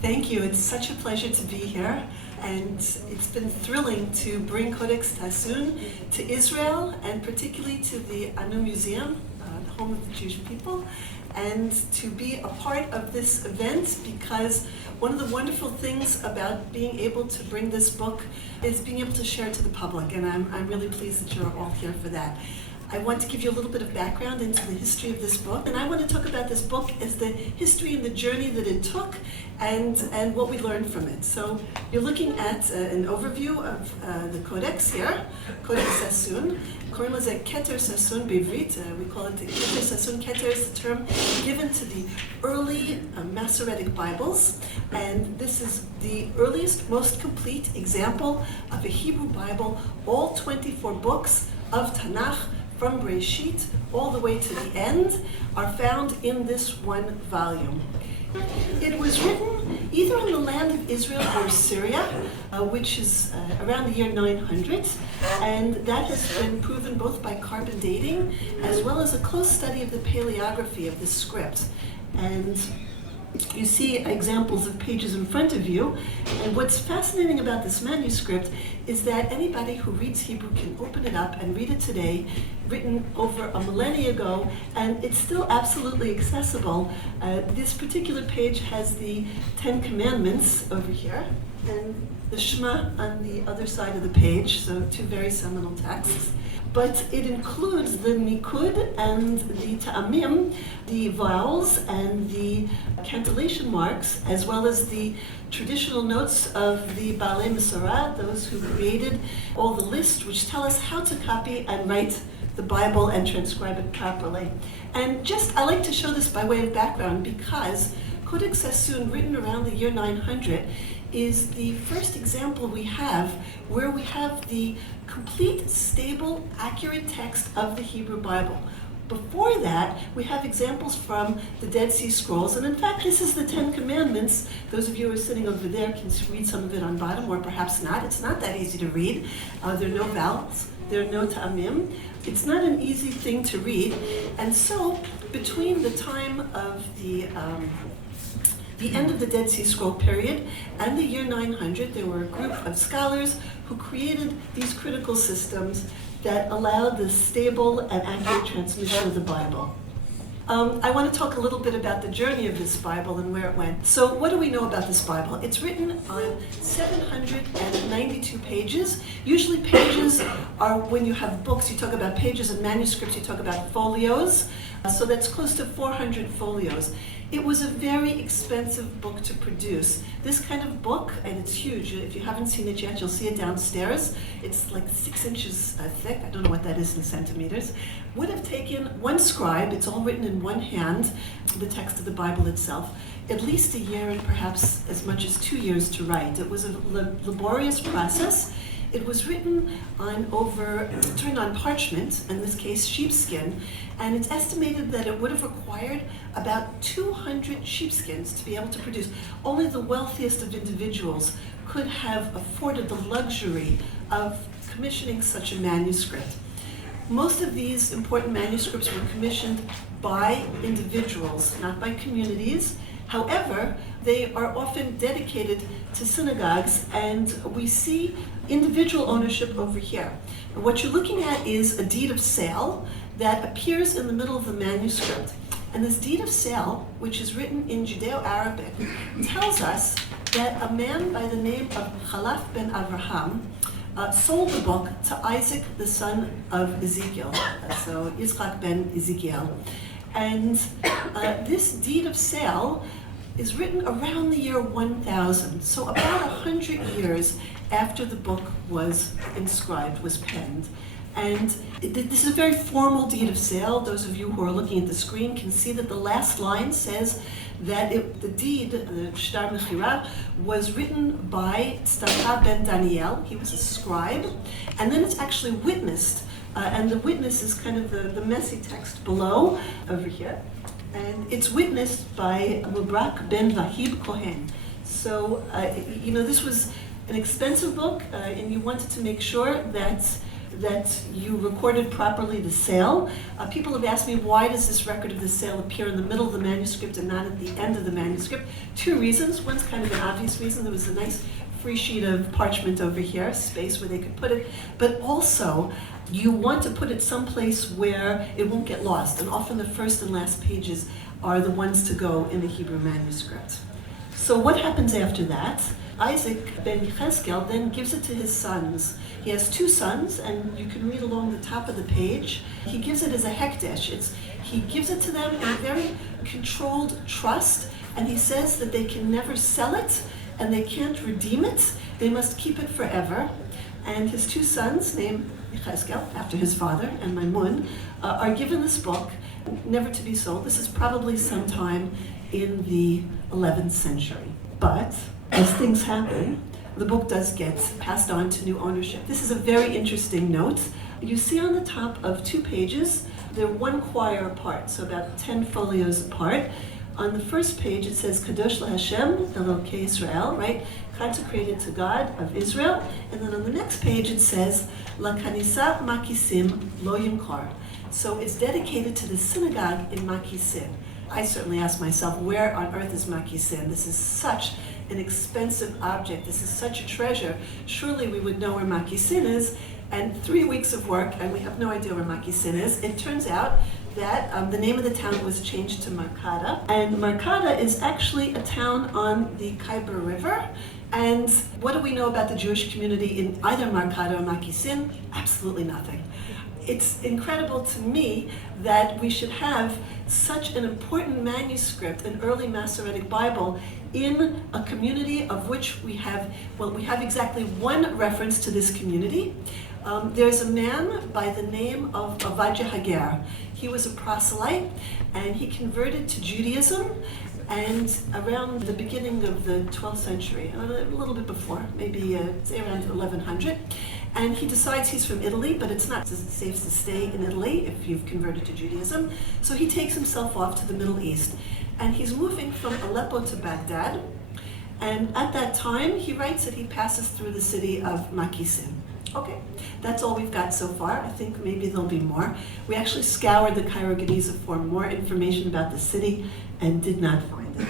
Thank you. It's such a pleasure to be here, and it's been thrilling to bring Codex Sasson to Israel, and particularly to the Anu Museum, the home of the Jewish people, and to be a part of this event, because one of the wonderful things about being able to bring this book is being able to share it to the public, and I'm really pleased that you're all here for that. I want to give you a little bit of background into the history of this book, and I want to talk about this book as the history and the journey that it took and what we learned from it. So you're looking at an overview of the Codex here, Codex Sasson. Calling it Keter Sasson Bivrit. We call it the Keter Sasson. Keter is the term given to the early Masoretic Bibles, and this is the earliest, most complete example of a Hebrew Bible. All 24 books of Tanakh, from Bereshit all the way to the end, are found in this one volume. It was written either in the land of Israel or Syria, which is around the year 900, and that has been proven both by carbon dating as well as a close study of the paleography of this script. And you see examples of pages in front of you, and what's fascinating about this manuscript is that anybody who reads Hebrew can open it up and read it today, written over a millennia ago, and it's still absolutely accessible. This particular page has the 10 Commandments over here, and the Shema on the other side of the page, so two very seminal texts. But it includes the nikud and the ta'amim, the vowels and the cantillation marks, as well as the traditional notes of the Baalei Masorah, those who created all the lists, which tell us how to copy and write the Bible and transcribe it properly. And I like to show this by way of background, because Codex Sasson, written around the year 900, is the first example we have where we have the complete, stable, accurate text of the Hebrew Bible. Before that, we have examples from the Dead Sea Scrolls, and in fact, this is the 10 Commandments. Those of you who are sitting over there can read some of it on bottom, or perhaps not. It's not that easy to read. There are no vowels, there are no ta'amim. It's not an easy thing to read, and so between the time of the end of the Dead Sea Scroll period and the year 900, there were a group of scholars who created these critical systems that allowed the stable and accurate transmission of the Bible. I want to talk a little bit about the journey of this Bible and where it went. So what do we know about this Bible? It's written on 792 pages. Usually pages are, when you have books, you talk about pages and manuscripts, you talk about folios. So that's close to 400 folios. It was a very expensive book to produce. This kind of book, and it's huge. If you haven't seen it yet, you'll see it downstairs. It's like 6 inches thick. I don't know what that is in centimeters. Would have taken one scribe, it's all written in one hand, the text of the Bible itself, at least a year and perhaps as much as 2 years to write. It was a laborious process. It was written on parchment, in this case sheepskin, and it's estimated that it would have required about 200 sheepskins to be able to produce. Only the wealthiest of individuals could have afforded the luxury of commissioning such a manuscript. Most of these important manuscripts were commissioned by individuals, not by communities. However, they are often dedicated to synagogues, and we see individual ownership over here. And what you're looking at is a deed of sale that appears in the middle of the manuscript. And this deed of sale, which is written in Judeo-Arabic, tells us that a man by the name of Chalaf ben Avraham sold the book to Isaac, the son of Ezekiel, so Yitzchak ben Ezekiel. And this deed of sale is written around the year 1000, so about 100 years after the book was inscribed, was penned. And this is a very formal deed of sale. Those of you who are looking at the screen can see that the last line says that the deed, the Shtar Mechira, was written by Tzedakah ben Daniel. He was a scribe. And then it's actually witnessed, and the witness is kind of the messy text below, over here. And it's witnessed by Mubrak ben Vahib Kohen. So, this was an expensive book, and you wanted to make sure that that you recorded properly the sale. People have asked me, why does this record of the sale appear in the middle of the manuscript and not at the end of the manuscript? Two reasons. One's kind of an obvious reason. There was a nice free sheet of parchment over here, space where they could put it. But also, you want to put it someplace where it won't get lost. And often the first and last pages are the ones to go in the Hebrew manuscript. So what happens after that? Isaac ben Yechezkel then gives it to his sons. He has two sons, and you can read along the top of the page. He gives it as a hekdesh. He gives it to them in very controlled trust, and he says that they can never sell it, and they can't redeem it. They must keep it forever. And his two sons, named Yechezkel, after his father, and Maimun, are given this book, never to be sold. This is probably sometime in the 11th century. But as things happen, the book does get passed on to new ownership. This is a very interesting note. You see on the top of 2 pages, they're one quire apart, so about 10 folios apart. On the first page it says Kadosh LaHashem Elokei Israel, right? Consecrated to God of Israel. And then on the next page it says La Kanisa Makisim Lo Yimkar. So it's dedicated to the synagogue in Makisim. I certainly ask myself, where on earth is Makisim? This is such an expensive object. This is such a treasure. Surely we would know where Makisim is. And 3 weeks of work, and we have no idea where Makisim is. It turns out that the name of the town was changed to Markada. And Markada is actually a town on the Khyber River. And what do we know about the Jewish community in either Markada or Makisim? Absolutely nothing. It's incredible to me that we should have such an important manuscript, an early Masoretic Bible, in a community of which we have exactly one reference to this community. There's a man by the name of Ovadia Hager. He was a proselyte, and he converted to Judaism, and around the beginning of the 12th century, a little bit before, maybe say around 1100, and he decides he's from Italy, but it's not safe to stay in Italy if you've converted to Judaism, so he takes himself off to the Middle East, and he's moving from Aleppo to Baghdad, and at that time, he writes that he passes through the city of Makisim. Okay, that's all we've got so far. I think maybe there'll be more. We actually scoured the Cairo Geniza for more information about the city and did not find it.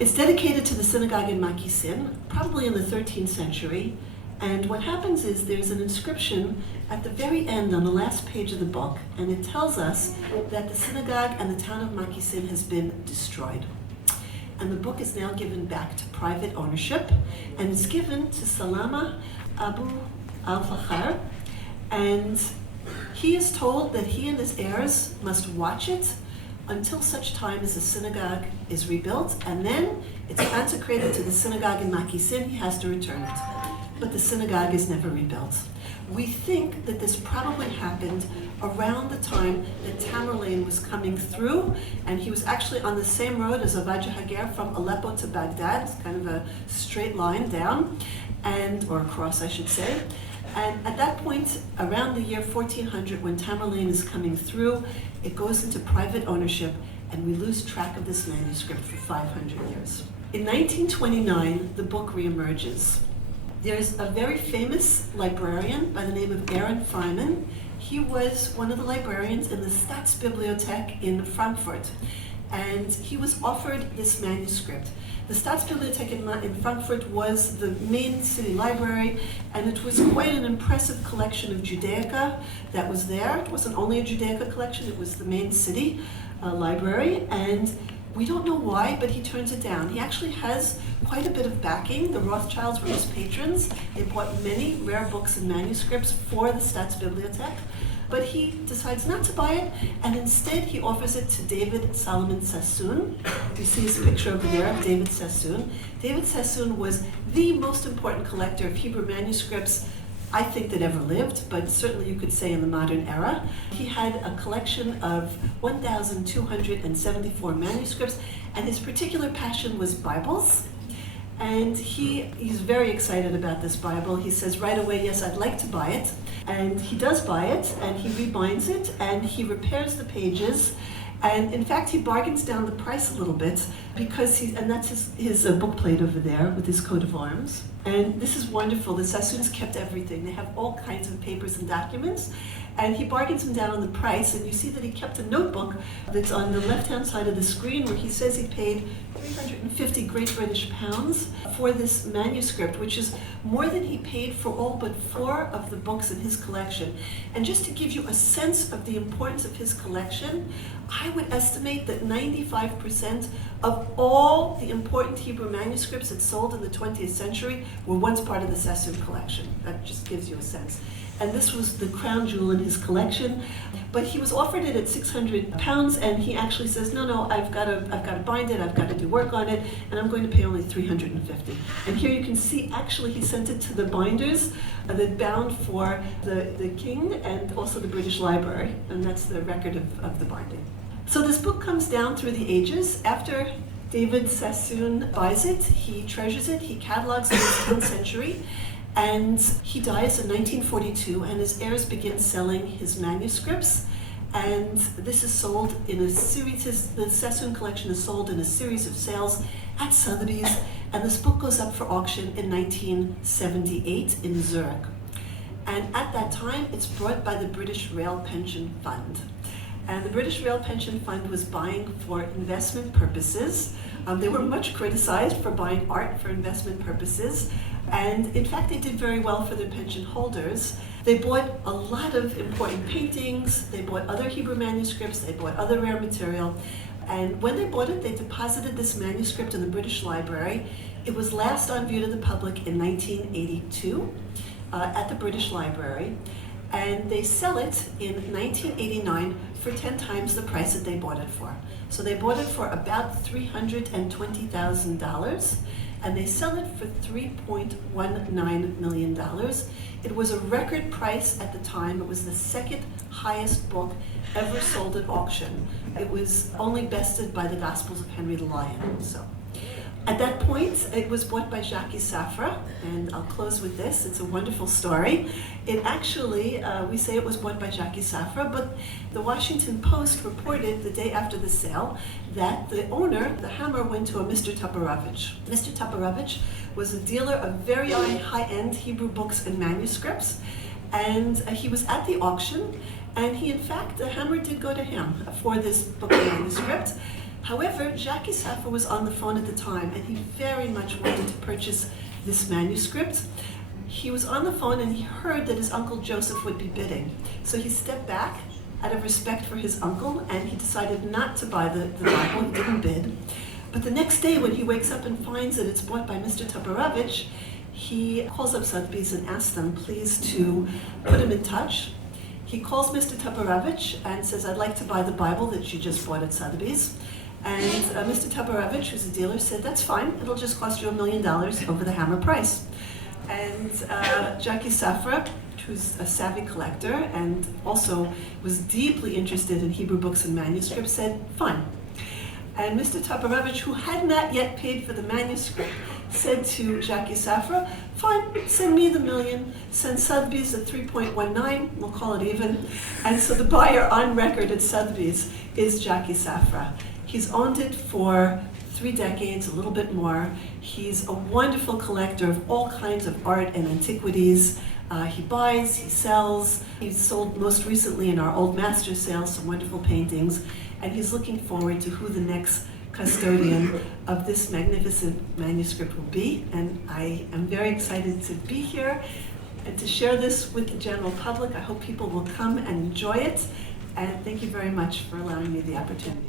It's dedicated to the synagogue in Makisim, probably in the 13th century. And what happens is there's an inscription at the very end on the last page of the book, and it tells us that the synagogue and the town of Makisim has been destroyed. And the book is now given back to private ownership, and it's given to Salama Abu Al-Fakhar, and he is told that he and his heirs must watch it until such time as the synagogue is rebuilt, and then it's consecrated to the synagogue in Makisim. He has to return it. But the synagogue is never rebuilt. We think that this probably happened around the time that Tamerlane was coming through, and he was actually on the same road as Ovadia Hager from Aleppo to Baghdad, kind of a straight line down, or across, I should say. And at that point, around the year 1400, when Tamerlane is coming through, it goes into private ownership, and we lose track of this manuscript for 500 years. In 1929, the book reemerges. There's a very famous librarian by the name of Aaron Freiman. He was one of the librarians in the Staatsbibliothek in Frankfurt, and he was offered this manuscript. The Staatsbibliothek in Frankfurt was the main city library, and it was quite an impressive collection of Judaica that was there. It wasn't only a Judaica collection, it was the main city library, and we don't know why, but he turns it down. He actually has quite a bit of backing. The Rothschilds were his patrons. They bought many rare books and manuscripts for the Staatsbibliothek, but he decides not to buy it, and instead he offers it to David Solomon Sassoon. You see his picture over there of David Sassoon. David Sassoon was the most important collector of Hebrew manuscripts, I think, that ever lived, but certainly you could say in the modern era. He had a collection of 1,274 manuscripts, and his particular passion was Bibles. And he's very excited about this Bible. He says right away, yes, I'd like to buy it. And he does buy it, and he rebinds it, and he repairs the pages, And in fact, he bargains down the price a little bit because and that's his book plate over there with his coat of arms. And this is wonderful. The Sassoons kept everything. They have all kinds of papers and documents. And he bargains him down on the price, and you see that he kept a notebook that's on the left-hand side of the screen where he says he paid 350 Great British pounds for this manuscript, which is more than he paid for all but 4 of the books in his collection. And just to give you a sense of the importance of his collection, I would estimate that 95% of all the important Hebrew manuscripts that sold in the 20th century were once part of the Sassoon collection. That just gives you a sense. And this was the crown jewel in his collection. But he was offered it at 600 pounds, and he actually says, no, I've got to bind it, I've got to do work on it, and I'm going to pay only 350. And here you can see, actually, he sent it to the binders that bound for the king and also the British Library, and that's the record of the binding. So this book comes down through the ages. After David Sassoon buys it, he treasures it, he catalogs it in the 10th century, and he dies in 1942, and his heirs begin selling his manuscripts. And this is sold in a series, the Sassoon collection is sold in a series of sales at Sotheby's, and this book goes up for auction in 1978 in Zurich. And at that time, it's brought by the British Rail Pension Fund. And the British Rail Pension Fund was buying for investment purposes. They were much criticized for buying art for investment purposes. And in fact, they did very well for their pension holders. They bought a lot of important paintings, they bought other Hebrew manuscripts, they bought other rare material. And when they bought it, they deposited this manuscript in the British Library. It was last on view to the public in 1982 at the British Library. And they sell it in 1989 for 10 times the price that they bought it for. So they bought it for about $320,000, and they sell it for $3.19 million. It was a record price at the time. It was the second highest book ever sold at auction. It was only bested by the Gospels of Henry the Lion. So, at that point, it was bought by Jacques Safra, and I'll close with this. It's a wonderful story. It actually, we say it was bought by Jacques Safra, but the Washington Post reported the day after the sale that the owner, the hammer, went to a Mr. Toporowicz. Mr. Toporowicz was a dealer of very high-end Hebrew books and manuscripts, and he was at the auction, and he, in fact, the hammer did go to him for this book and manuscript. However, Jacques Safra was on the phone at the time, and he very much wanted to purchase this manuscript. He was on the phone, and he heard that his uncle Joseph would be bidding. So he stepped back out of respect for his uncle, and he decided not to buy the Bible. He didn't bid. But the next day, when he wakes up and finds that it's bought by Mr. Toporowicz, he calls up Sotheby's and asks them, please, to put him in touch. He calls Mr. Toporowicz and says, I'd like to buy the Bible that you just bought at Sotheby's. And Mr. Toporowicz, who's a dealer, said, that's fine, it'll just cost you $1 million over the hammer price. And Jacques Safra, who's a savvy collector and also was deeply interested in Hebrew books and manuscripts, said, fine. And Mr. Toporowicz, who had not yet paid for the manuscript, said to Jacques Safra, fine, send me the $1 million, send Sotheby's at 3.19, we'll call it even. And so the buyer on record at Sotheby's is Jacques Safra. He's owned it for 3 decades, a little bit more. He's a wonderful collector of all kinds of art and antiquities. He buys, he sells. He's sold most recently in our Old Master sale some wonderful paintings, and he's looking forward to who the next custodian of this magnificent manuscript will be. And I am very excited to be here and to share this with the general public. I hope people will come and enjoy it. And thank you very much for allowing me the opportunity.